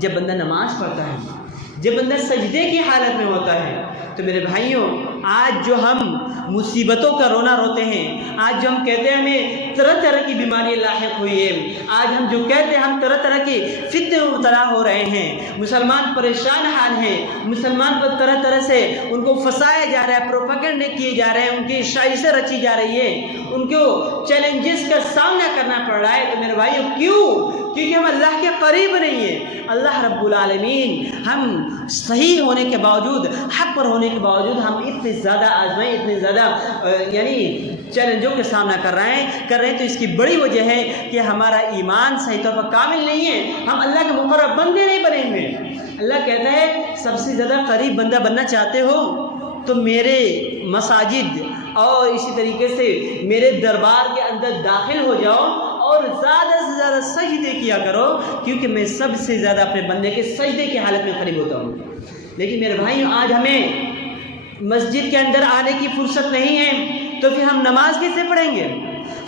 جب بندہ نماز پڑھتا ہے، جب بندہ سجدے کی حالت میں ہوتا ہے، تو میرے بھائیوں آج جو ہم مصیبتوں کا رونا روتے ہیں، آج جو ہم کہتے ہیں ہمیں طرح طرح کی بیماری لاحق ہوئی ہے، آج ہم جو کہتے ہیں ہم طرح طرح کی فتنے میں مبتلا ہو رہے ہیں، مسلمان پریشان حال ہیں، مسلمان پر طرح طرح سے ان کو پھنسایا جا رہا ہے، پروپیگنڈے کیے جا رہے ہیں، ان کی سازشیں رچی جا رہی ہے، ان کو چیلنجز کا سامنا کرنا پڑ رہا ہے، تو میرے بھائیوں کیوں؟ کیونکہ ہم اللہ کے قریب نہیں ہیں۔ اللہ رب العالمین ہم صحیح ہونے کے باوجود، حق پر ہونے کے باوجود ہم اتنے زیادہ آزمائیں، اتنے زیادہ چیلنجوں کا سامنا کر رہے ہیں تو اس کی بڑی وجہ ہے کہ ہمارا ایمان صحیح طور پر کامل نہیں ہے، ہم اللہ کے مقرب بندے نہیں بنے ہوئے۔ اللہ کہتا ہے سب سے زیادہ قریب بندہ بننا چاہتے ہو تو میرے مساجد اور اسی طریقے سے میرے دربار کے اندر داخل ہو جاؤ اور زیادہ سے زیادہ سجدے کیا کرو، کیونکہ میں سب سے زیادہ اپنے بندے کے سجدے کی حالت میں قریب ہوتا ہوں۔ لیکن میرے بھائیوں آج ہمیں مسجد کے اندر آنے کی فرصت نہیں ہے، تو پھر ہم نماز کیسے پڑھیں گے؟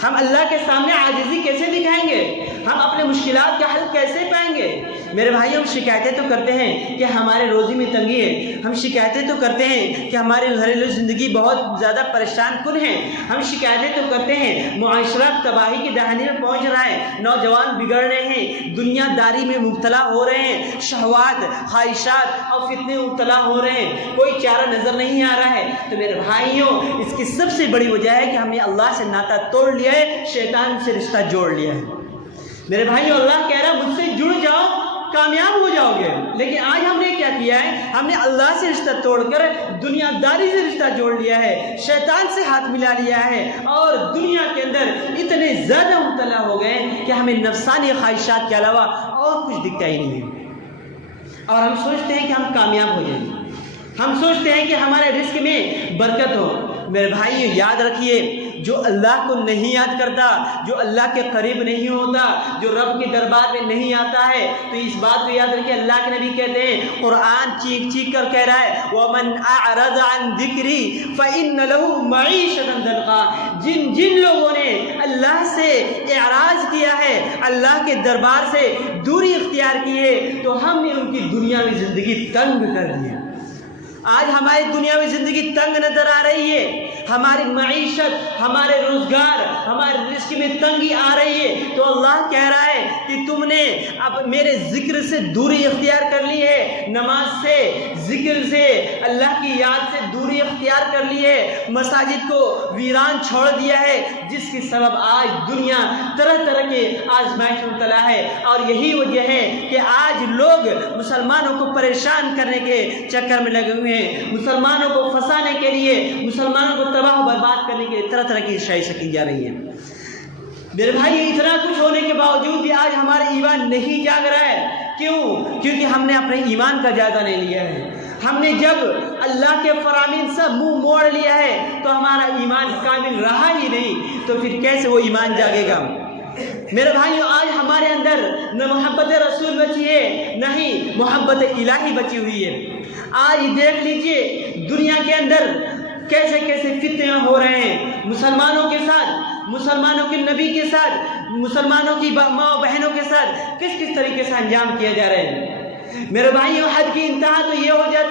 ہم اللہ کے سامنے عاجزی کیسے دکھائیں گے؟ ہم اپنے مشکلات کا حل کیسے پائیں گے؟ میرے بھائیوں ہم شکایتیں تو کرتے ہیں کہ ہمارے روزی میں تنگی ہے، ہم شکایتیں تو کرتے ہیں کہ ہمارے گھریلو زندگی بہت زیادہ پریشان کن ہے، ہم شکایتیں تو کرتے ہیں معاشرہ تباہی کی دہانے میں پہنچ رہا ہے، نوجوان بگڑ رہے ہیں، دنیا داری میں مبتلا ہو رہے ہیں، شہوات، خواہشات اور فتنے میں مبتلا ہو رہے ہیں، کوئی چارہ نظر نہیں آ رہا ہے۔ تو میرے بھائیوں اس کی سب سے بڑی وجہ ہے کہ ہم نے اللہ سے ناطہ توڑ لیا ہے، شیطان سے رشتہ جوڑ لیا ہے۔ میرے بھائیوں اللہ کہہ رہا ہے مجھ سے جڑ جاؤ کامیاب ہو جاؤ گے، لیکن آج ہم نے کیا کیا ہے؟ ہم نے اللہ سے رشتہ توڑ کر دنیا داری سے رشتہ جوڑ لیا ہے، شیطان سے ہاتھ ملا لیا ہے، اور دنیا کے اندر اتنے زیادہ مبتلا ہو گئے کہ ہمیں نفسانی خواہشات کے علاوہ اور کچھ دکھتا ہی نہیں ہے، اور ہم سوچتے ہیں کہ ہم کامیاب ہو جائیں گے، ہم سوچتے ہیں کہ ہمارے رزق میں برکت ہو۔ میرے بھائی یاد رکھیے جو اللہ کو نہیں یاد کرتا، جو اللہ کے قریب نہیں ہوتا، جو رب کے دربار میں نہیں آتا ہے، تو اس بات کو یاد رکھیے اللہ کے نبی کہتے ہیں، قرآن چیخ چیخ کر کہہ رہا ہے وَمَنْ أَعْرَضَ عَنْ ذِكْرِي فَإِنَّ لَهُ مَعِيشَةً ضَنْكًا۔ جن لوگوں نے اللہ سے اعراض کیا ہے، اللہ کے دربار سے دوری اختیار کی ہے، تو ہم نے ان کی دنیاوی زندگی تنگ کر دی ہے۔ آج ہماری دنیاوی زندگی تنگ نظر آ رہی ہے، ہماری معیشت، ہمارے روزگار، ہمارے رزق میں تنگی آ رہی ہے، تو اللہ کہہ رہا ہے کہ تم نے اب میرے ذکر سے دوری اختیار کر لی ہے، نماز سے، ذکر سے، اللہ کی یاد سے دوری اختیار کر لی ہے، مساجد کو ویران چھوڑ دیا ہے، جس کے سبب آج دنیا طرح طرح کے آزمائش میں مبتلا ہے۔ اور یہی وجہ ہے کہ آج لوگ مسلمانوں کو پریشان کرنے کے چکر میں لگے ہوئے ہیں، مسلمانوں کو پھنسانے کے لیے، مسلمانوں کو تباہ و برباد کرنے کے لیے طرح طرح کی سازشیں کی جا رہی ہیں۔ میرے بھائی اتنا کچھ ہونے کے باوجود بھی آج ہمارا ایمان نہیں جاگ رہا ہے، کیوں؟ کیونکہ ہم نے اپنے ایمان کا جائزہ نہیں لیا ہے۔ ہم نے جب اللہ کے فرامین سے منہ موڑ لیا ہے تو ہمارا ایمان کامل رہا ہی نہیں، تو پھر کیسے وہ ایمان جاگے گا؟ میرے بھائیوں آج ہمارے اندر نہ محبت رسول بچی ہے، نہ ہی محبت الہی بچی ہوئی ہے۔ آج دیکھ لیجئے دنیا کے اندر کیسے کیسے فتنے ہو رہے ہیں، مسلمانوں کے ساتھ، مسلمانوں کے نبی کے ساتھ، مسلمانوں کی ماں بہنوں کے ساتھ کس کس طریقے سے انجام کیا جا رہا ہے۔ میرے بھائیوں حد کی انتہا تو یہ ہو جاتی